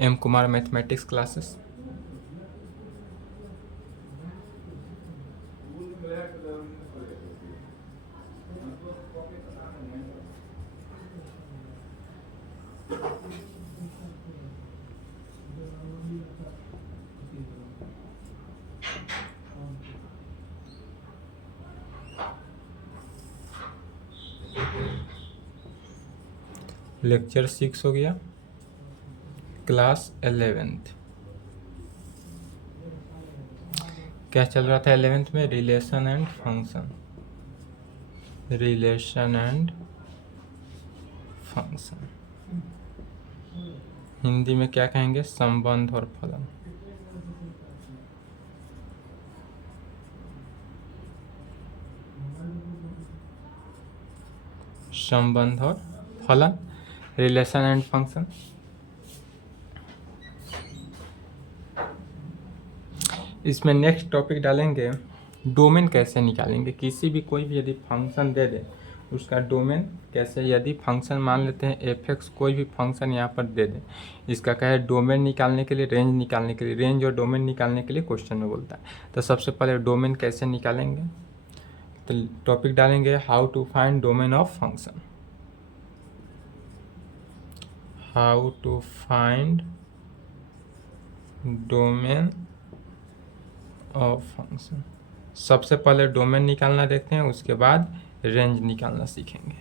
M Kumar mathematics classes. Lecture 6 हो गया, class 11th। क्या चल रहा था 11th में? Relation and function. Relation and function Hindi में क्या कहेंगे? संबंध और फलन। संबंध और फलन, रिलेशन एंड फंक्शन। इसमें नेक्स्ट टॉपिक डालेंगे डोमेन कैसे निकालेंगे। किसी भी कोई भी यदि फंक्शन दे दे उसका डोमेन कैसे, यदि फंक्शन मान लेते हैं एफ कोई भी फंक्शन यहाँ पर दे दे, इसका क्या है डोमेन निकालने के लिए, रेंज निकालने के लिए, रेंज और डोमेन निकालने के लिए क्वेश्चन में बोलता है। तो सबसे पहले डोमेन कैसे निकालेंगे, तो टॉपिक डालेंगे how to find domain of function. How to find domain of function. सबसे पहले डोमेन निकालना देखते हैं, उसके बाद रेंज निकालना सीखेंगे।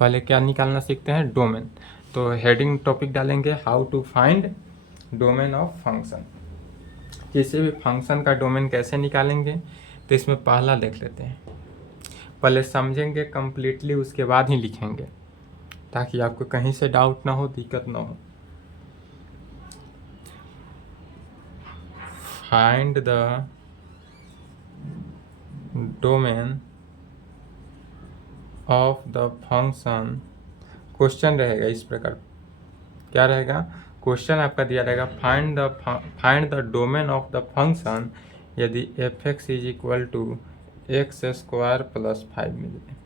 पहले क्या निकालना सीखते हैं? डोमेन। तो हेडिंग टॉपिक डालेंगे how to find domain of function. किसी भी फंक्शन का डोमेन कैसे निकालेंगे, तो इसमें पहला देख लेते हैं। पहले समझेंगे कंप्लीटली, उसके बाद ही लिखेंगे, ताकि आपको कहीं से डाउट ना हो, दिक्कत ना हो। Find the domain of the function. Question रहेगा इस प्रकार, क्या रहेगा? क्वेश्चन आपका दिया रहेगा find the domain of the function यदि F x is equal to X square plus 5 मिल जाए।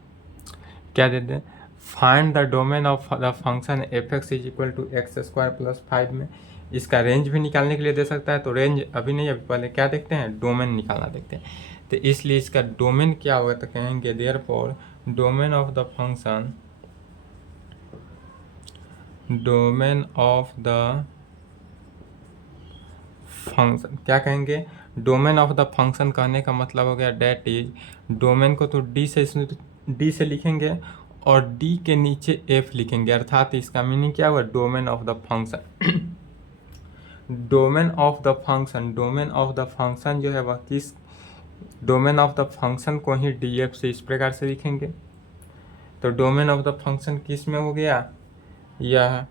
क्या दे दें? Find the domain of the function F x is equal to X square plus 5 में इसका रेंज भी निकालने के लिए दे सकता है। तो रेंज अभी नहीं, अभी पहले क्या देखते हैं? डोमेन निकालना देखते हैं। तो इसलिए इसका डोमेन क्या होगा, तो कहेंगे therefore domain of the function, domain of the function क्या कहेंगे? डोमेन ऑफ द फंक्शन कहने का मतलब हो गया डेट इज, डोमेन को तो डी से लिखेंगे और डी के नीचे एफ लिखेंगे, अर्थात इसका मीनिंग क्या हुआ? Domain of the function. Domain of the function, domain of the function जो है वह किस, डोमेन ऑफ द फंक्शन को ही डी एफ से इस प्रकार से लिखेंगे। तो डोमेन ऑफ द फंक्शन किस में हो गया? यह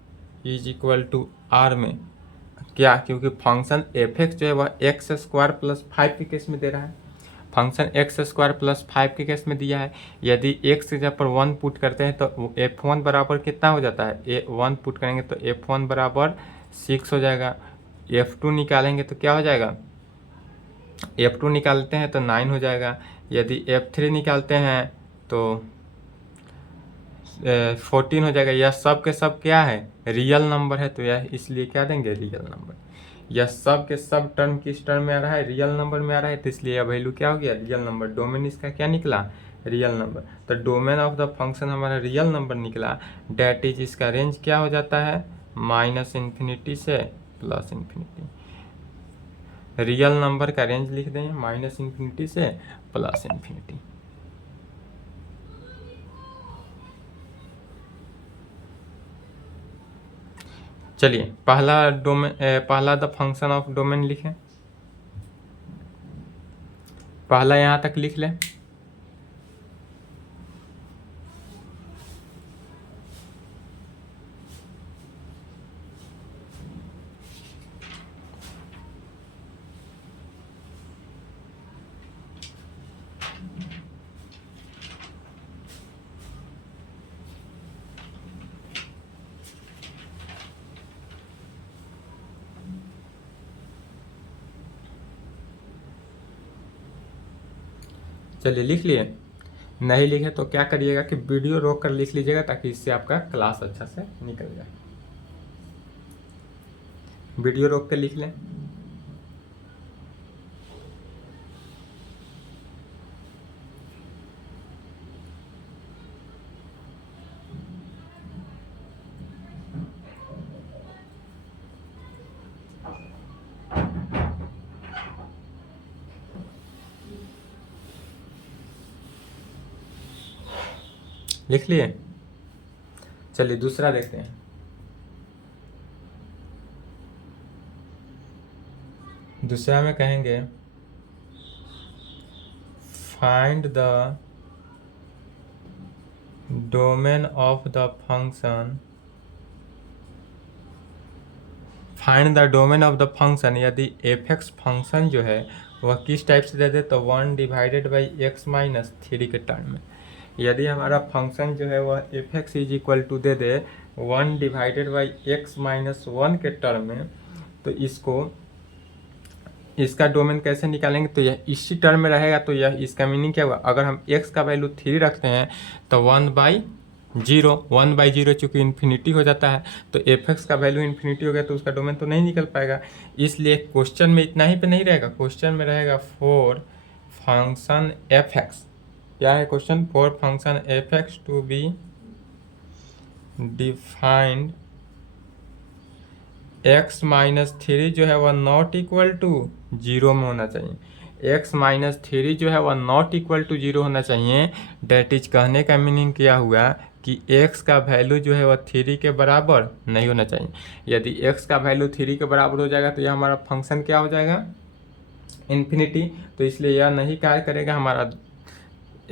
इज इक्वल टू आर में। क्या? क्योंकि फंक्शन एफ एक्स जो है वह एक्स स्क्वायर प्लस 5 के केस में दे रहा है, फंक्शन एक्स स्क्वायर प्लस 5 के केस में दिया है। यदि एक्स की जगह पर 1 पुट करते हैं तो एफ वन बराबर कितना हो जाता है? 1 पुट करेंगे तो एफ वन बराबर 6 हो जाएगा। F2 निकालेंगे तो क्या हो जाएगा? F2 निकालते हैं तो 9 हो जाएगा। यदि F3 निकालते हैं तो 14 हो जाएगा। यह सब के सब क्या है? रियल नंबर है, तो यह इसलिए क्या देंगे? Real number. यह सब के सब टर्म किस टर्म में आ रहा है? रियल नंबर में आ रहा है, तो इसलिए यह वैल्यू क्या हो गया? Real number. डोमेन इसका क्या निकला? Real number. तो डोमेन ऑफ द फंक्शन हमारा रियल नंबर निकला। डेट इज, इसका रेंज क्या हो जाता है? -∞ से +∞। रियल नंबर का रेंज लिख दें -∞ से +∞। चलिए पहला द फंक्शन ऑफ डोमेन लिखें। पहला यहाँ तक लिख लें। चलिए लिख लिए। नहीं लिखे तो क्या करिएगा कि वीडियो रोक कर लिख लीजिएगा, ताकि इससे आपका क्लास अच्छा से निकल जाए। वीडियो रोक के लिख लें। लिख लिए? चलिए दूसरा देखते हैं। दूसरा में कहेंगे find the domain of the function, find the domain of the function यदि एफ एक्स फंक्शन जो है वह किस टाइप से दे दे, तो 1 डिवाइडेड बाई एक्स माइनस 3 के टर्म में। यदि हमारा फंक्शन जो है वह f x is equal to दे दे 1 डिवाइडेड बाई एक्स माइनस 1 के टर्म में, तो इसका डोमेन कैसे निकालेंगे, तो यह इसी टर्म में रहेगा। तो यह इसका मीनिंग क्या हुआ, अगर हम x का वैल्यू 3 रखते हैं तो 1/0 चूँकि इन्फिनिटी हो जाता है, तो एफ एक्स का वैल्यू इन्फिनिटी हो गया तो उसका डोमेन तो नहीं निकल पाएगा। इसलिए क्वेश्चन में इतना ही पे नहीं रहेगा, क्वेश्चन में रहेगा फॉर फंक्शन एफ एक्स। क्या है question? For function F x to be defined x minus 3 जो है वह नॉट इक्वल टू 0 में होना चाहिए। x माइनस 3 जो है वह नॉट इक्वल टू 0 होना चाहिए। डेट इज कहने का मीनिंग क्या हुआ कि x का वैल्यू जो है वह 3 के बराबर नहीं होना चाहिए। यदि x का वैल्यू 3 के बराबर हो जाएगा तो यह हमारा फंक्शन क्या हो जाएगा? इन्फिनिटी। तो इसलिए यह नहीं कार्य करेगा, हमारा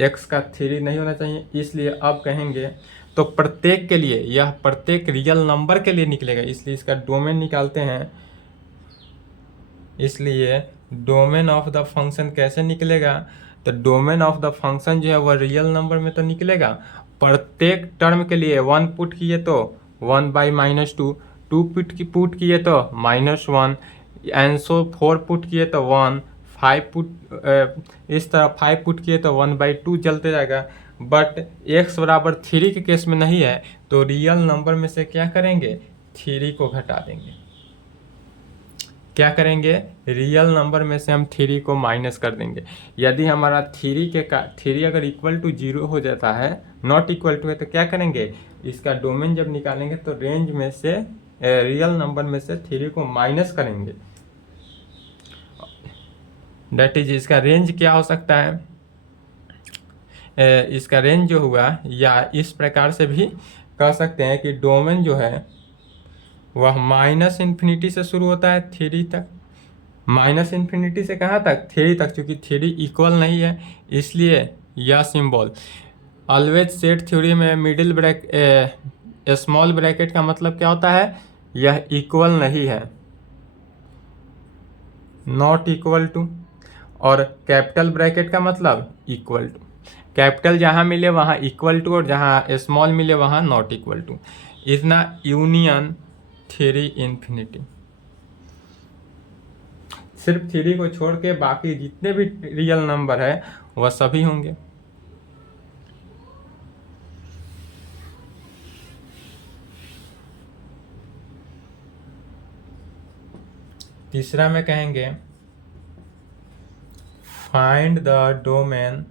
x का 3 नहीं होना चाहिए। इसलिए अब कहेंगे तो प्रत्येक के लिए, यह प्रत्येक रियल नंबर के लिए निकलेगा, इसलिए इसका डोमेन निकालते हैं। इसलिए डोमेन ऑफ द फंक्शन कैसे निकलेगा, तो डोमेन ऑफ द फंक्शन जो है वह रियल नंबर में तो निकलेगा। प्रत्येक टर्म के लिए 1 पुट किए तो 1/-2, 2 पुट किए तो -1, एंड सो 4 पुट किए तो 1, 5 पुट इस तरह 5 पुट किए तो 1/2 चलते जाएगा। बट x बराबर 3 के केस में नहीं है, तो रियल नंबर में से क्या करेंगे? 3 को घटा देंगे। क्या करेंगे? रियल नंबर में से हम 3 को माइनस कर देंगे। यदि हमारा 3 अगर इक्वल टू 0 हो जाता है, नॉट इक्वल टू है, तो क्या करेंगे? इसका डोमेन जब निकालेंगे तो रेंज में से रियल नंबर में से 3 को माइनस करेंगे। दैट इज इसका रेंज क्या हो सकता है? इसका रेंज जो हुआ, या इस प्रकार से भी कह सकते हैं कि डोमेन जो है वह -∞ से शुरू होता है 3 तक। -∞ से कहाँ तक? 3 तक, क्योंकि 3 इक्वल नहीं है, इसलिए यह सिंबल। ऑलवेज सेट थ्योरी में मिडिल स्मॉल ब्रैकेट का मतलब क्या होता है? यह इक्वल नहीं है, नॉट इक्वल टू। और कैपिटल ब्रैकेट का मतलब इक्वल टू। कैपिटल जहाँ मिले वहाँ इक्वल टू, और जहाँ स्मॉल मिले वहाँ नॉट इक्वल टू। इतना यूनियन 3 इन्फिनिटी। सिर्फ 3 को छोड़ के बाकी जितने भी रियल नंबर है वह सभी होंगे। तीसरा में कहेंगे find the domain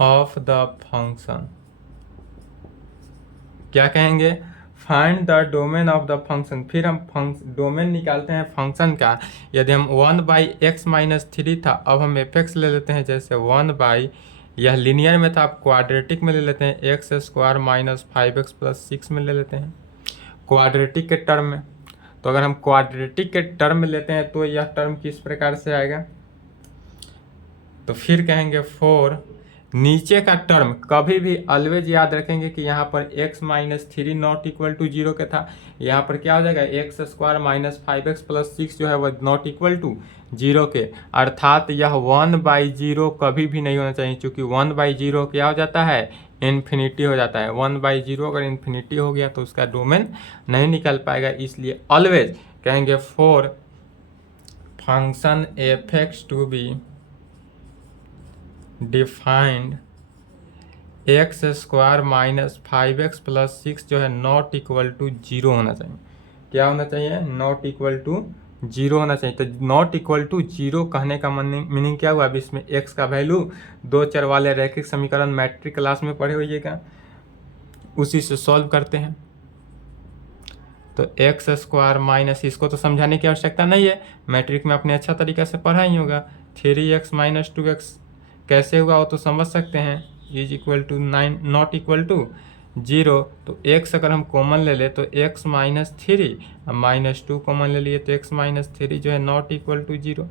of the function. क्या कहेंगे? Find the domain of the function. फिर हम डोमेन निकालते हैं फंक्शन का। यदि हम 1/x माइनस 3 था, अब हम एफ एक्स ले लेते हैं। जैसे 1/, यह लीनियर में था, आप क्वाड्रेटिक में ले लेते हैं, x² माइनस 5x प्लस 6 में ले लेते हैं क्वाड्रेटिक के टर्म में। तो अगर हम क्वाड्रेटिक के टर्म में लेते हैं तो यह टर्म किस प्रकार से आएगा? तो फिर कहेंगे फॉर नीचे का टर्म, कभी भी ऑलवेज याद रखेंगे कि यहाँ पर x minus 3 not equal to 0 के था, यहाँ पर क्या हो जाएगा? x² माइनस 5x प्लस 6 जो है वह नॉट इक्वल टू 0 के, अर्थात यह 1/0 कभी भी नहीं होना चाहिए, क्योंकि 1/0 क्या हो जाता है? इन्फिनिटी हो जाता है। 1/0 अगर इन्फिनिटी हो गया तो उसका डोमेन नहीं निकल पाएगा। इसलिए ऑलवेज कहेंगे for function F x to be defined x² minus 5x plus 6 जो है नॉट इक्वल टू 0 होना चाहिए। क्या होना चाहिए, नॉट इक्वल टू जीरो होना चाहिए। तो नॉट इक्वल टू जीरो कहने का मीनिंग क्या हुआ, अब इसमें एक्स का वैल्यू दो चर वाले रैखिक समीकरण मैट्रिक क्लास में पढ़े होइएगा, उसी से सॉल्व करते हैं। तो एक्स स्क्वायर माइनस, इसको तो समझाने की आवश्यकता नहीं है, मैट्रिक में आपने अच्छा तरीका से पढ़ा ही होगा। 3x माइनस 2x कैसे हुआ वो तो समझ सकते हैं, is equal to 9 not equal to zero. तो x अगर हम कॉमन ले ले तो x minus three, minus two common ले लिए तो x माइनस थ्री जो है नॉट इक्वल टू जीरो।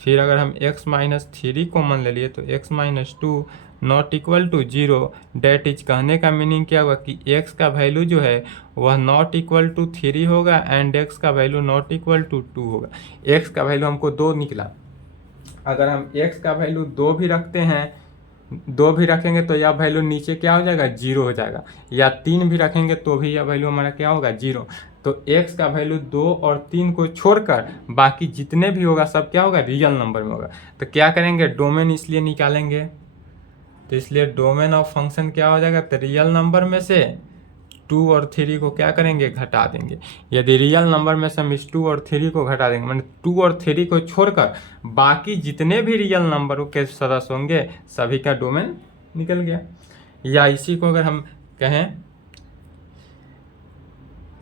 फिर अगर हम x माइनस थ्री कॉमन ले लिए तो x minus two not equal to zero. That is कहने का मीनिंग क्या हुआ कि x का वैल्यू जो है वह नॉट इक्वल टू थ्री होगा एंड x का value not equal to two होगा। x का वैल्यू हमको दो निकला, अगर हम x का वैल्यू दो भी रखते हैं, दो भी रखेंगे तो यह वैल्यू नीचे क्या हो जाएगा, जीरो हो जाएगा, या तीन भी रखेंगे तो भी यह वैल्यू हमारा क्या होगा, जीरो। तो x का वैल्यू दो और तीन को छोड़कर बाकी जितने भी होगा सब क्या होगा, रियल नंबर में होगा। तो क्या करेंगे, डोमेन इसलिए निकालेंगे, तो इसलिए डोमेन ऑफ फंक्शन क्या हो जाएगा, तो रियल नंबर में से टू और थ्री को क्या करेंगे, घटा देंगे। यदि रियल नंबर में से हम इस टू और थ्री को घटा देंगे, मतलब टू और थ्री को छोड़कर बाकी जितने भी रियल नंबरों के सदस्य होंगे सभी का डोमेन निकल गया। या इसी को अगर हम कहें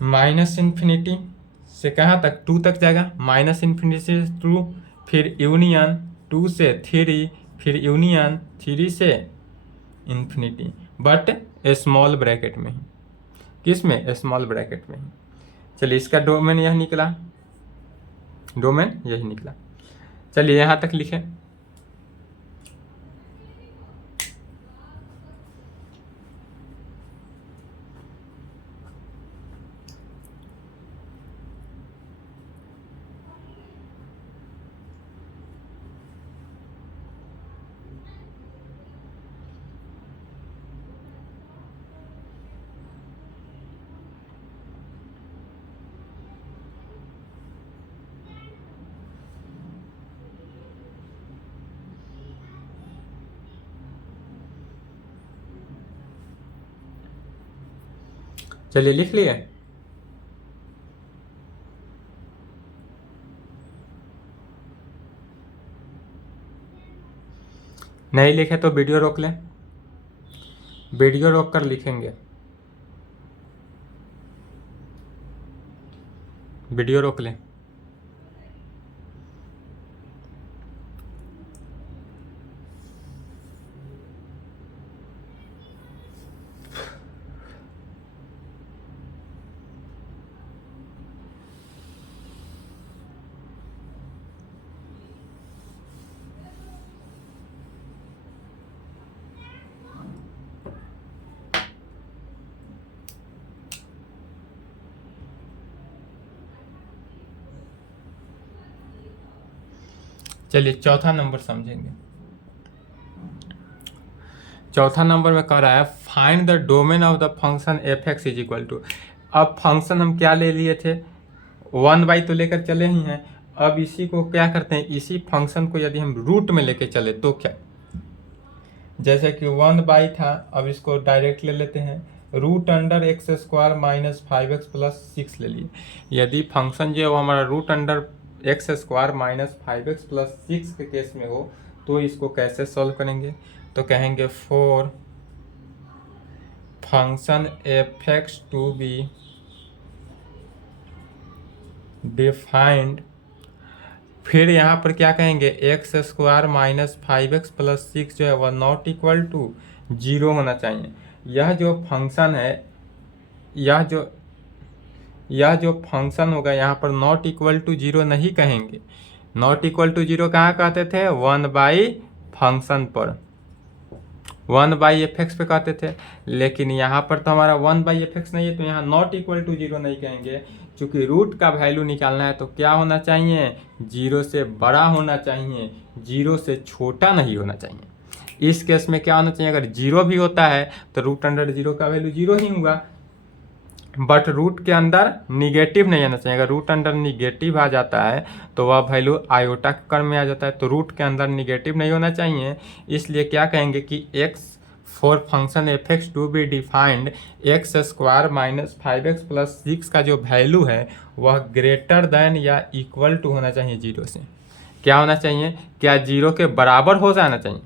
माइनस इन्फिनिटी से कहाँ तक, टू तक जाएगा, माइनस इन्फिनिटी से टू, फिर यूनियन टू से थ्री, फिर यूनियन थ्री से इन्फिनिटी, बट स्मॉल ब्रैकेट में ही, किस में, स्मॉल ब्रैकेट में ही। चलिए इसका डोमेन यह निकला, डोमेन यही निकला। चलिए यहाँ तक लिखें, चलिए लिख लिए। नहीं लिखे तो वीडियो रोक लें, वीडियो रोक कर लिखेंगे, वीडियो रोक लें। चलिए चौथा नंबर समझेंगे। चौथा नंबर में कह रहा है find the domain of the function F x is equal to. अब फंक्शन हम क्या ले लिए थे, 1/, तो लेकर चले ही हैं। अब इसी को क्या करते हैं, इसी फंक्शन को यदि हम रूट में लेके चले तो क्या, जैसे कि 1/, था, अब इसको डायरेक्ट ले लेते हैं, root under x square minus 5x plus 6 ले लिए। यदि फंक्शन जो है वो हमारा root under x square minus 5x plus 6 के केस में हो तो इसको कैसे सॉल्व करेंगे, तो कहेंगे for function F x to be defined, फिर यहाँ पर क्या कहेंगे, x square minus 5x plus 6 जो है वह नॉट इक्वल टू जीरो होना चाहिए। यह जो फंक्शन है, यह जो फंक्शन होगा यहाँ पर नॉट इक्वल टू जीरो नहीं कहेंगे। नॉट इक्वल टू जीरो कहाँ कहते थे, 1/, फंक्शन पर 1/f(x) पे कहते थे, लेकिन यहाँ पर तो हमारा 1/f(x) नहीं है, तो यहाँ नॉट इक्वल टू जीरो नहीं कहेंगे। चूंकि रूट का वैल्यू निकालना है तो क्या होना चाहिए, जीरो से बड़ा होना चाहिए, जीरो से छोटा नहीं होना चाहिए। इस केस में क्या होना चाहिए, अगर जीरो भी होता है तो रूट अंडर जीरो का वैल्यू जीरो ही होगा, बट रूट के अंदर निगेटिव नहीं आना चाहिए। अगर रूट अंडर निगेटिव आ जाता है तो वह वैल्यू आयोटा के क्रम में आ जाता है, तो रूट के अंदर निगेटिव नहीं होना चाहिए। इसलिए क्या कहेंगे कि x for function F x to be defined x square minus 5x plus 6 का जो वैल्यू है वह ग्रेटर देन या इक्वल टू होना चाहिए जीरो से। क्या होना चाहिए? क्या जीरो के बराबर हो जाना चाहिए?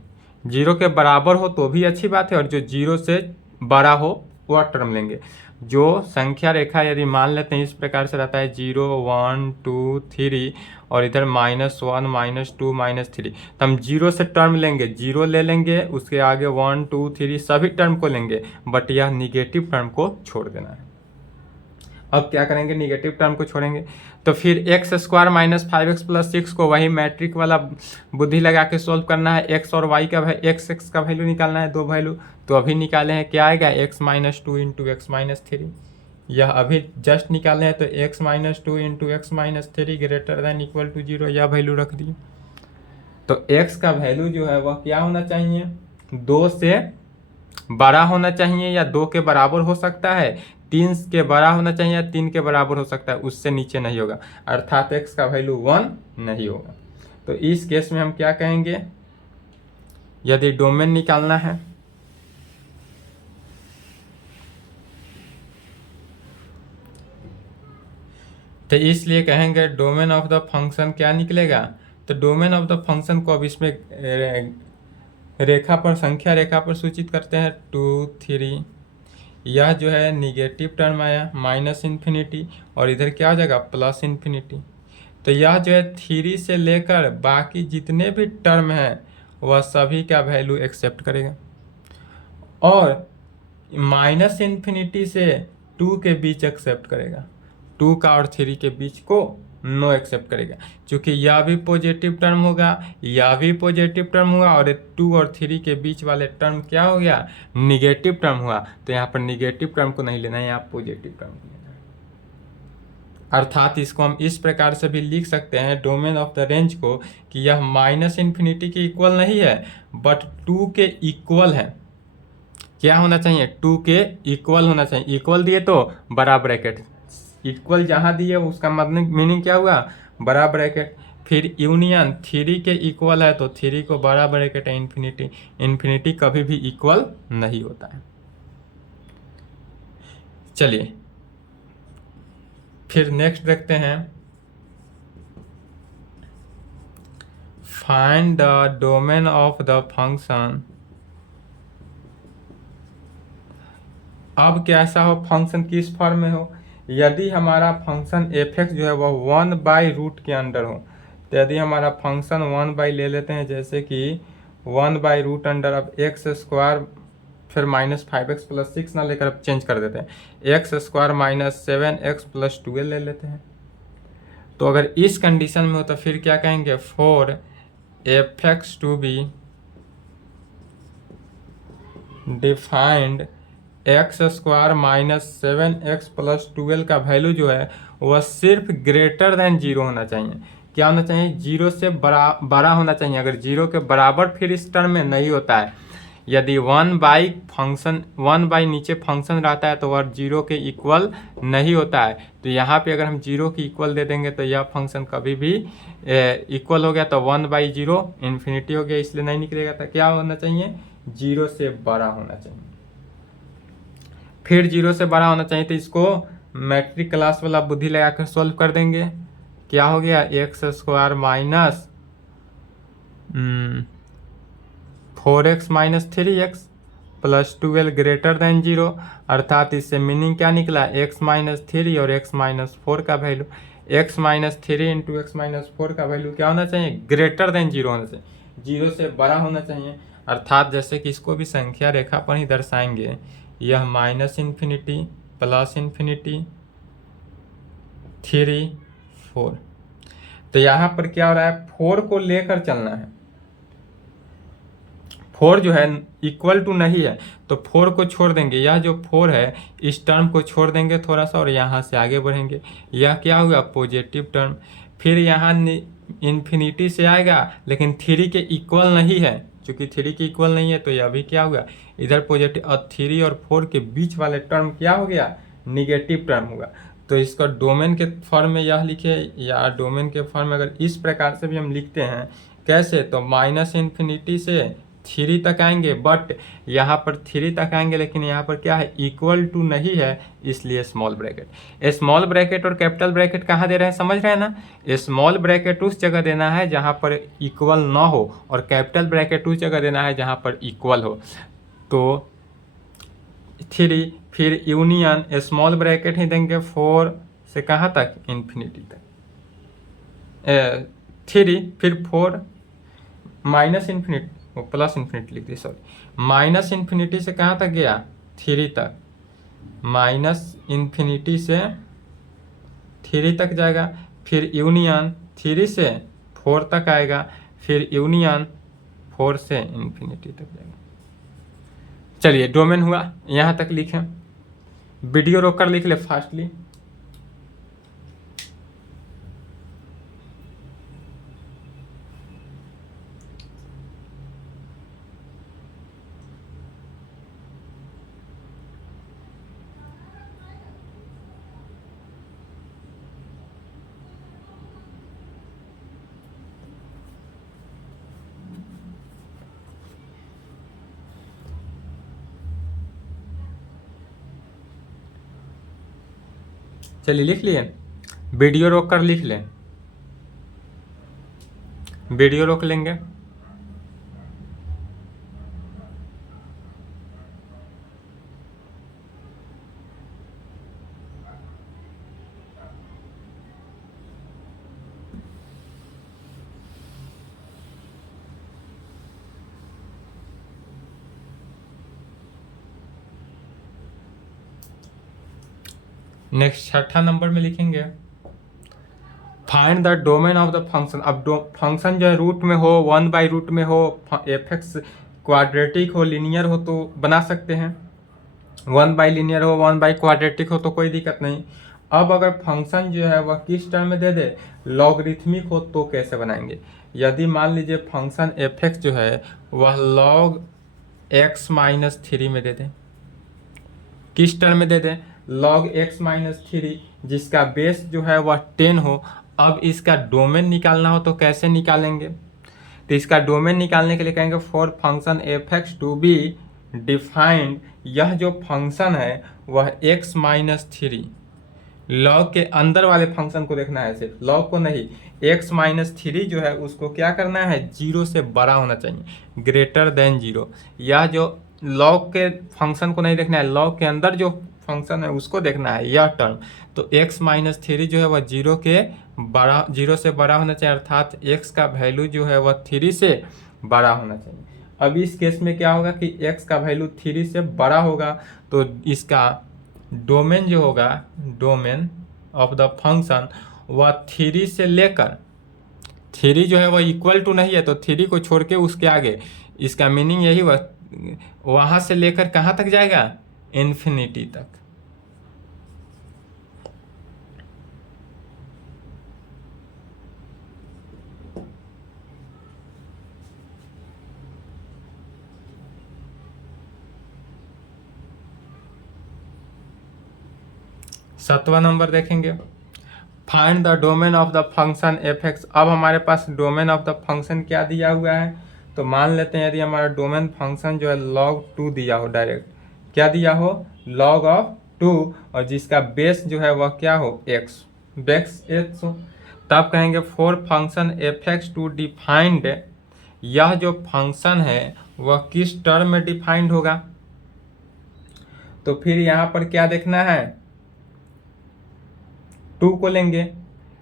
जीरो के बराबर हो तो भी अच्छी बात है, और जो जीरो से बड़ा हो वह टर्म लेंगे। जो संख्या रेखा यदि मान लेते हैं इस प्रकार से रहता है 0 1 2 3 और इधर -1 -2 -3, तो हम जीरो से टर्म लेंगे, जीरो ले लेंगे, उसके आगे 1 2 3 सभी टर्म को लेंगे, बट यह निगेटिव टर्म को छोड़ देना है। अब क्या करेंगे? निगेटिव टर्म को छोड़ेंगे, तो फिर x square minus 5x plus 6 को वही मैट्रिक वाला बुद्धि लगा के सोल्व करना है। एक्स और वाई का एक्स का वैल्यू निकालना है, दो वैल्यू तो अभी निकाले हैं। क्या आएगा? x minus 2 into x minus 3, यह अभी जस्ट निकाले हैं, तो x minus 2 into x minus 3 greater than equal to 0, यह वैल्यू रख दिए। तो x का वैल्यू जो है वह क्या होना चाहिए? 2 से बड़ा होना चाहिए या 2 के बराबर हो सकता है, 3 के बड़ा होना चाहिए या 3 के बराबर हो सकता है, उससे नीचे नहीं होगा, अर्थात x का वैल्यू 1 नहीं होगा। तो इस केस में हम क्या कहेंगे? यदि डोमेन निकालना है तो इसलिए कहेंगे डोमेन ऑफ द फंक्शन क्या निकलेगा? तो डोमेन ऑफ द फंक्शन को अब इसमें रेखा पर, संख्या रेखा पर सूचित करते हैं 2 3। यह जो है निगेटिव टर्म आया -∞, और इधर क्या हो जाएगा? +∞। तो यह जो है 3 से लेकर बाकी जितने भी टर्म हैं वह सभी का वैल्यू एक्सेप्ट करेगा, और -∞ से 2 के बीच एक्सेप्ट करेगा, 2 का और 3 के बीच को नो एक्सेप्ट करेगा। क्योंकि यह भी पॉजिटिव टर्म होगा, यह भी पॉजिटिव टर्म हुआ, और 2 और 3 के बीच वाले टर्म क्या हो गया? निगेटिव टर्म हुआ। तो यहाँ पर निगेटिव टर्म को नहीं लेना है, यहाँ पॉजिटिव टर्म को लेना है। अर्थात इसको हम इस प्रकार से भी लिख सकते हैं डोमेन ऑफ द रेंज को, कि यह -∞ के इक्वल नहीं है, बट 2 के इक्वल है। क्या होना चाहिए? 2 के इक्वल होना चाहिए। इक्वल दिए तो बड़ा ब्रैकेट, इक्वल जहाँ दिए उसका मतलब मीनिंग क्या हुआ? बड़ा ब्रैकेट। फिर यूनियन 3 के इक्वल है तो 3 को बड़ा ब्रैकेट है, इन्फिनिटी। इन्फिनिटी कभी भी इक्वल नहीं होता है। चलिए फिर नेक्स्ट देखते हैं, find the domain of the function. अब कैसा हो फंक्शन, किस फॉर्म में हो? यदि हमारा फंक्शन एफ एक्स जो है वह 1/रूट के अंडर हो, तो यदि हमारा फंक्शन 1 ले लेते हैं, जैसे कि 1/रूट अंडर, अब एक्स स्क्वायर फिर -5x प्लस 6 ना लेकर अब चेंज कर देते हैं, एक्स स्क्वायर -7x प्लस 12 ले लेते हैं। तो अगर इस कंडीशन में हो तो फिर क्या कहेंगे? For f x to be defined x square -7x plus 12 का वैल्यू जो है वह सिर्फ ग्रेटर देन 0 होना चाहिए। क्या होना चाहिए? 0 से बड़ा होना चाहिए। अगर 0 के बराबर फिर इस टर्म में नहीं होता है। यदि 1/फंक्शन नीचे फंक्शन रहता है तो वह 0 के इक्वल नहीं होता है। तो यहाँ पे अगर हम 0 के इक्वल दे देंगे तो यह फंक्शन कभी भी इक्वल हो गया तो 1/0 इन्फिनिटी हो गया, इसलिए नहीं निकलेगा। तो क्या होना चाहिए? 0 से बड़ा होना चाहिए। फिर 0 से बड़ा होना चाहिए, तो इसको मैट्रिक क्लास वाला बुद्धि लगाकर सोल्व कर देंगे। क्या हो गया? X square minus 4x minus 3x plus 12 greater than 0, अर्थात इससे मीनिंग क्या निकला? x माइनस 3 और x माइनस 4 का value, x minus 3 into x minus 4 का वैल्यू क्या होना चाहिए? ग्रेटर देन 0 होना चाहिए, 0 से बड़ा होना चाहिए। अर्थात जैसे कि इसको भी संख्या रेखा पर ही दर्शाएंगे, यह -∞, +∞, 3 4। तो यहाँ पर क्या हो रहा है? 4 को लेकर चलना है। 4 जो है इक्वल टू नहीं है तो 4 को छोड़ देंगे, यह जो 4 है इस टर्म को छोड़ देंगे थोड़ा सा और यहाँ से आगे बढ़ेंगे। यह क्या हुआ? Positive term. फिर यहाँ इन्फिनिटी से आएगा लेकिन 3 के इक्वल नहीं है, क्योंकि 3 के इक्वल नहीं है तो यह भी क्या हुआ? इधर पॉजिटिव, और 3 और 4 के बीच वाले टर्म क्या हो गया? निगेटिव टर्म होगा। तो इसका डोमेन के फॉर्म में यह लिखे, या डोमेन के फॉर्म में अगर इस प्रकार से भी हम लिखते हैं, कैसे? तो -∞ से 3 तक आएंगे, बट यहाँ पर 3 तक आएंगे, लेकिन यहाँ पर क्या है, इक्वल टू नहीं है, इसलिए स्मॉल ब्रैकेट। स्मॉल ब्रैकेट और कैपिटल ब्रैकेट कहाँ दे रहे हैं, समझ रहे हैं ना। स्मॉल ब्रैकेट उस जगह देना है जहाँ पर इक्वल ना हो, और कैपिटल ब्रैकेट उस जगह देना है जहाँ पर इक्वल हो। तो 3 फिर यूनियन स्मॉल ब्रैकेट ही देंगे 4 से कहाँ तक, इन्फिनिटी तक। 3 फिर 4 माइनस इन्फिनिटी, वो प्लस इन्फिनिटी लिख दी, सॉरी, माइनस इन्फिनिटी से कहाँ तक गया, 3 तक, माइनस इन्फिनिटी से 3 तक जाएगा, फिर यूनियन 3 से 4 तक आएगा, फिर यूनियन 4 से इन्फिनिटी तक जाएगा। चलिए डोमेन हुआ, यहाँ तक लिखें, वीडियो रोक कर लिख ले फास्टली। चलिए लिख लिए, वीडियो रोक कर लिख लें, वीडियो रोक लेंगे। नेक्स्ट 6ठा नंबर में लिखेंगे, find the domain of the function. अब फंक्शन जो है रूट में हो, 1/रूट में हो, एफ(x) क्वाड्रेटिक हो, लीनियर हो तो बना सकते हैं, 1/लीनियर हो, 1/क्वाड्रेटिक हो तो कोई दिक्कत नहीं। अब अगर फंक्शन जो है वह किस टर्म में दे दे, लॉगरिथमिक हो तो कैसे बनाएंगे। यदि मान लीजिए फंक्शन एफ(x) जो है वह log x-3 में दे दें, किस टर्म में दे दें, log x-3, जिसका बेस जो है वह 10 हो। अब इसका डोमेन निकालना हो तो कैसे निकालेंगे, तो इसका डोमेन निकालने के लिए कहेंगे for function f(x) to be defined, यह जो फंक्शन है वह x-3 लॉग के अंदर वाले फंक्शन को देखना है, सिर्फ लॉग को नहीं, x-3 जो है उसको क्या करना है, 0 से बड़ा होना चाहिए, ग्रेटर देन 0। यह जो लॉग के फंक्शन को नहीं देखना है, लॉग के अंदर जो फंक्शन है उसको देखना है, यह टर्म। तो x-3 जो है वह 0 से बड़ा होना चाहिए, अर्थात x का वैल्यू जो है वह 3 से बड़ा होना चाहिए। अब इस केस में क्या होगा कि x का वैल्यू 3 से बड़ा होगा, तो इसका डोमेन जो होगा, डोमेन ऑफ द फंक्शन वह 3 से लेकर, 3 जो है वह इक्वल टू नहीं है तो 3 को छोड़ के उसके आगे, इसका मीनिंग यही हुआ, वहाँ से लेकर कहाँ तक जाएगा, इन्फिनिटी तक। सातवां नंबर देखेंगे, find the domain of the function f(x). अब हमारे पास डोमेन ऑफ द फंक्शन क्या दिया हुआ है, तो मान लेते हैं यदि हमारा डोमेन फंक्शन जो है log2 दिया हो, डायरेक्ट क्या दिया हो, log(2), और जिसका बेस जो है वह क्या हो, x, बेस x हो। तब कहेंगे for function f(x) to defined, यह जो फंक्शन है वह किस टर्म में डिफाइंड होगा, तो फिर यहाँ पर क्या देखना है, 2 को लेंगे।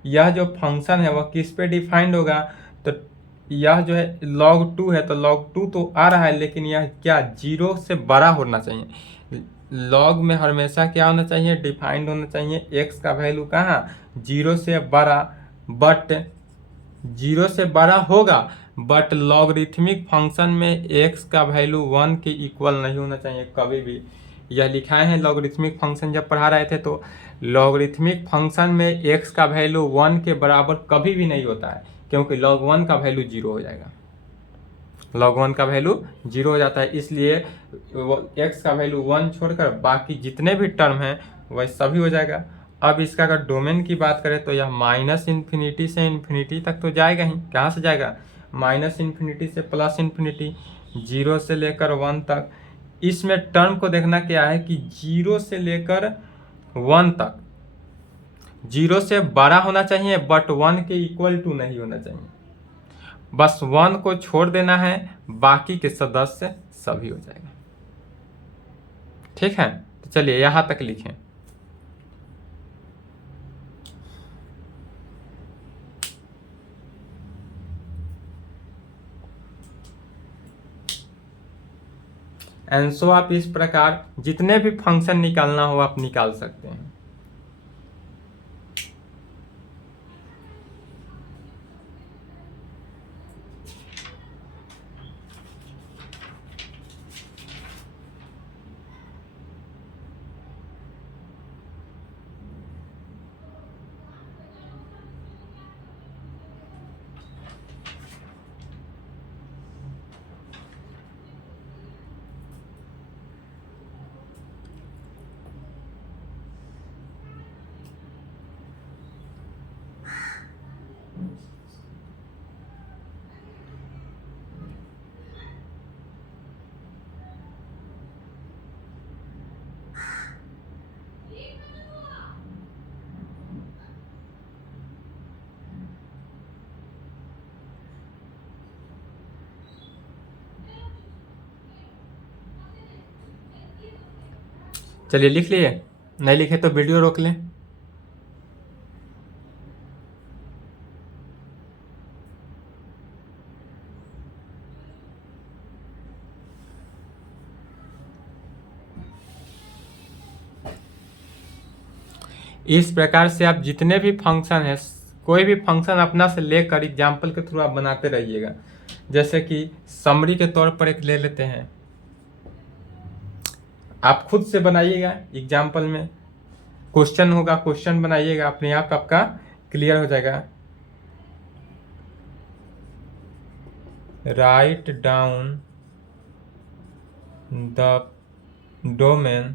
यह जो फंक्शन है वह किस पे डिफाइंड होगा, तो यह जो है log2 है, तो log2 तो आ रहा है, लेकिन यह क्या 0 से बड़ा होना चाहिए। लॉग में हमेशा क्या होना चाहिए, डिफाइंड होना चाहिए, x का वैल्यू कहाँ, 0 से बड़ा, बट 0 से बड़ा होगा, बट लॉगरिथमिक फंक्शन में x का वैल्यू 1 के इक्वल नहीं होना चाहिए कभी भी। यह लिखाए हैं लॉगरिथमिक फंक्शन जब पढ़ा रहे थे, तो लॉगरिथमिक फंक्शन में x का वैल्यू 1 के बराबर कभी भी नहीं होता है, क्योंकि log 1 का वैल्यू 0 हो जाएगा, log 1 का वैल्यू 0 हो जाता है, इसलिए x का वैल्यू 1 छोड़कर बाकी जितने भी टर्म हैं वह सभी हो जाएगा। अब इसका अगर डोमेन की बात करें तो यह -∞ से इन्फिनिटी तक तो जाएगा ही, कहाँ से जाएगा, -∞ से +∞, 0 से लेकर 1 तक। इसमें टर्म को देखना क्या है कि 0 से लेकर 1 तक 0 से बड़ा होना चाहिए बट 1 के इक्वल टू नहीं होना चाहिए। बस 1 को छोड़ देना है, बाकी के सदस्य सभी हो जाएगा। ठीक है, तो चलिए यहां तक लिखें। एंड सो आप इस प्रकार जितने भी फंक्शन निकालना हो आप निकाल सकते हैं। चलिए लिख लिए, नहीं लिखे तो वीडियो रोक लें। इस प्रकार से आप जितने भी फंक्शन है, कोई भी फंक्शन अपना से लेकर एग्जाम्पल के थ्रू आप बनाते रहिएगा। जैसे कि समरी के तौर पर एक ले लेते हैं, आप खुद से बनाइएगा। एग्जाम्पल में क्वेश्चन होगा, क्वेश्चन बनाइएगा, अपने आप आपका क्लियर हो जाएगा। राइट डाउन द डोमेन,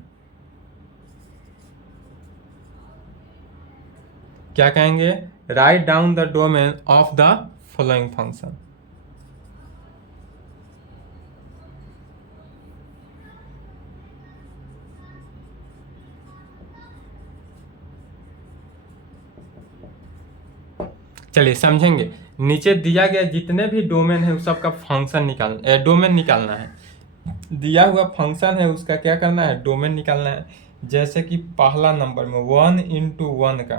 क्या कहेंगे, write down the domain of the following function. चलिए समझेंगे। नीचे दिया गया जितने भी डोमेन है उस सबका फंक्शन डोमेन निकालना है। दिया हुआ फंक्शन है उसका क्या करना है, डोमेन निकालना है। जैसे कि पहला नंबर में 1 × 1 का,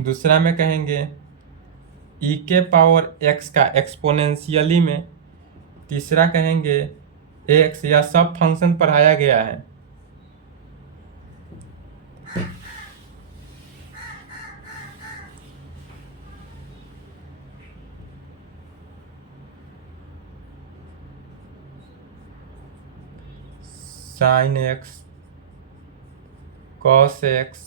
दूसरा में कहेंगे e⁻x का एक्सपोनेंशियली में, तीसरा कहेंगे x, या सब फंक्शन पढ़ाया गया है। sin x, cos x,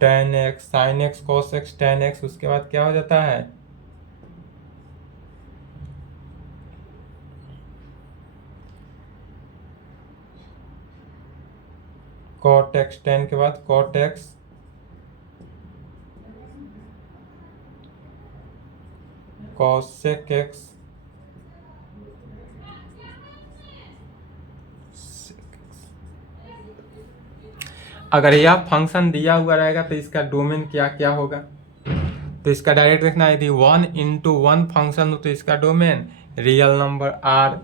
tan x, sin x, cos x, tan x, उसके बाद क्या हो जाता है, cot x, tan के बाद cot x, cosec x, अगर यह फंक्शन दिया हुआ रहेगा तो इसका डोमेन क्या क्या होगा, तो इसका डायरेक्ट देखना है। यदि 1 × 1 फंक्शन हो तो इसका domain real number r,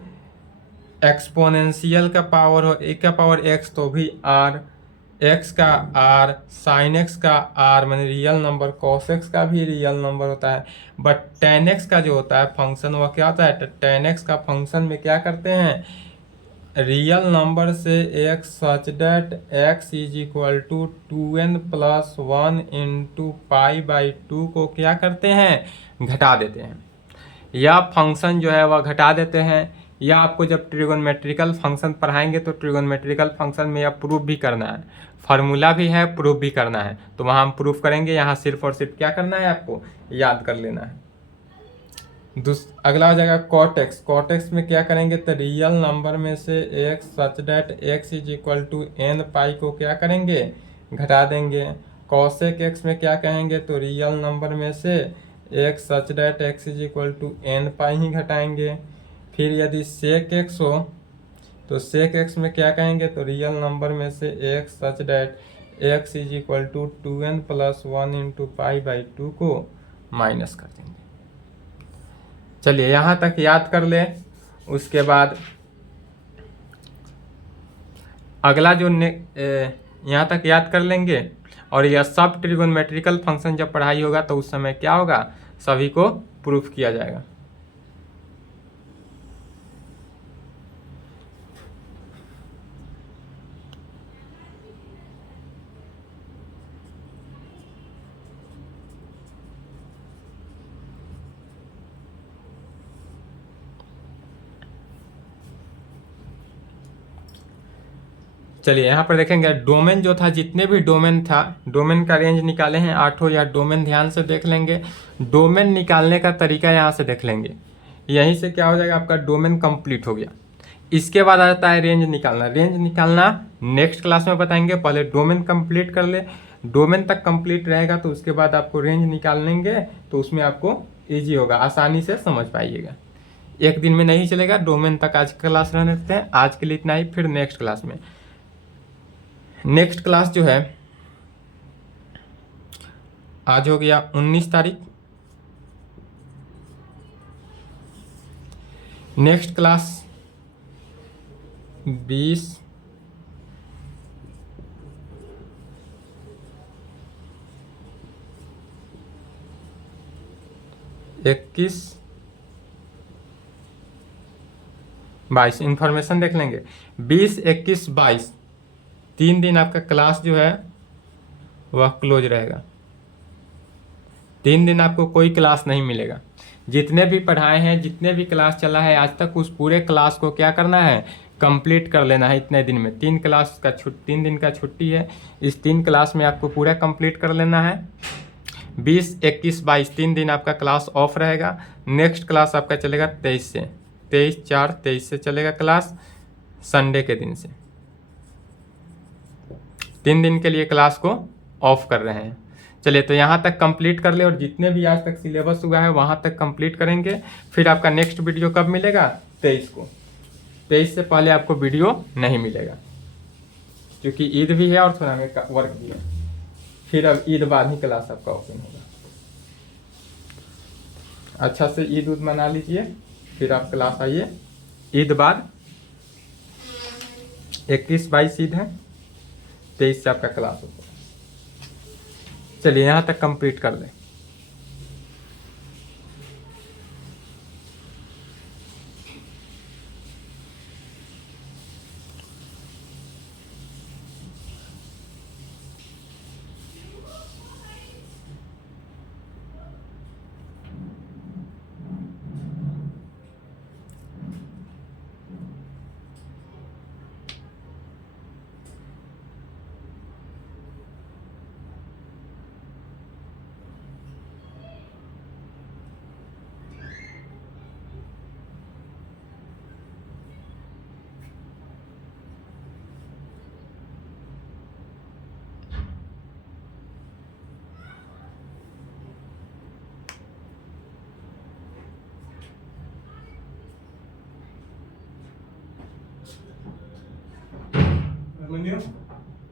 exponential का पावर हो e⁻x तो भी r, x का r, sin x का r माने रियल नंबर, cos x का भी रियल नंबर होता है। बट tan x का जो होता है फंक्शन वह क्या होता है, tan x का फंक्शन में क्या करते हैं, रियल नंबर से x such that x = 2n + 1 × π/2 को क्या करते हैं, घटा देते हैं। या फंक्शन जो है वह घटा देते हैं, या आपको जब ट्रिगोनमेट्रिकल फंक्शन पढ़ाएंगे तो ट्रिगोनमेट्रिकल फंक्शन में यह प्रूफ भी करना है, फार्मूला भी है, प्रूफ भी करना है, तो वहाँ हम प्रूफ करेंगे। यहाँ सिर्फ और सिर्फ क्या करना है, आपको याद कर लेना है। अगला हो जाएगा cot x। cot x में क्या करेंगे, तो रियल नंबर में से x such that x = n π को क्या करेंगे, घटा देंगे। cosec x में क्या कहेंगे, तो रियल नंबर में से x such that x is equal to N pi ही घटाएंगे। फिर यदि सेक एक्स हो तो सेक एक्स में क्या कहेंगे, तो रियल नंबर में से x such that x is equal to 2n+1 into pi by 2 को माइनस कर देंगे। चलिए यहाँ तक याद कर ले। उसके बाद अगला जो यहाँ तक याद कर लेंगे, और यह सब ट्रिगोनोमेट्रिकल फंक्शन जब पढ़ाई होगा तो उस समय क्या होगा, सभी को प्रूफ किया जाएगा। चलिए यहाँ पर देखेंगे डोमेन जो था, जितने भी डोमेन था, डोमेन का रेंज निकाले हैं 8 या डोमेन ध्यान से देख लेंगे। डोमेन निकालने का तरीका यहाँ से देख लेंगे, यहीं से क्या हो जाएगा, आपका डोमेन कंप्लीट हो गया। इसके बाद आता है रेंज निकालना। रेंज निकालना नेक्स्ट क्लास में बताएंगे, पहले डोमेन कंप्लीट कर ले। डोमेन तक कंप्लीट रहेगा तो उसके बाद आपको रेंज निकाल लेंगे, तो उसमें आपको ईजी होगा, आसानी से समझ पाइएगा। एक दिन में नहीं चलेगा, डोमेन तक आज क्लास रहने देते हैं। आज के लिए इतना ही, फिर नेक्स्ट क्लास में। नेक्स्ट क्लास जो है, आज हो गया 19 तारीख। नेक्स्ट क्लास 20, 21, 22 इंफॉर्मेशन देख लेंगे। 20, 21, 22 3 दिन आपका क्लास जो है वह क्लोज रहेगा। 3 दिन आपको कोई क्लास नहीं मिलेगा। जितने भी पढ़ाए हैं, जितने भी क्लास चला है आज तक, उस पूरे क्लास को क्या करना है, कंप्लीट कर लेना है इतने दिन में। 3 दिन का छुट्टी है, इस 3 क्लास में आपको पूरा कंप्लीट कर लेना है। 20, 21, 22 3 दिन आपका क्लास ऑफ रहेगा। नेक्स्ट क्लास आपका चलेगा 23 से, 23/4/23 से चलेगा क्लास, संडे के दिन से। 3 दिन के लिए क्लास को ऑफ कर रहे हैं। चलिए तो यहाँ तक कंप्लीट कर ले, और जितने भी आज तक सिलेबस हुआ है वहाँ तक कंप्लीट करेंगे। फिर आपका नेक्स्ट वीडियो कब मिलेगा, 23 को। 23 से पहले आपको वीडियो नहीं मिलेगा, क्योंकि ईद भी है और थोड़ा हमें वर्क भी है। फिर अब ईद बाद ही क्लास आपका ओपन होगा। अच्छा से ईद उद मना लीजिए, फिर आप क्लास आइए। ईद बाद 21-22 ईद है, 23 से आपका क्लास होगा। चलिए यहाँ तक कंप्लीट कर लें। Menino?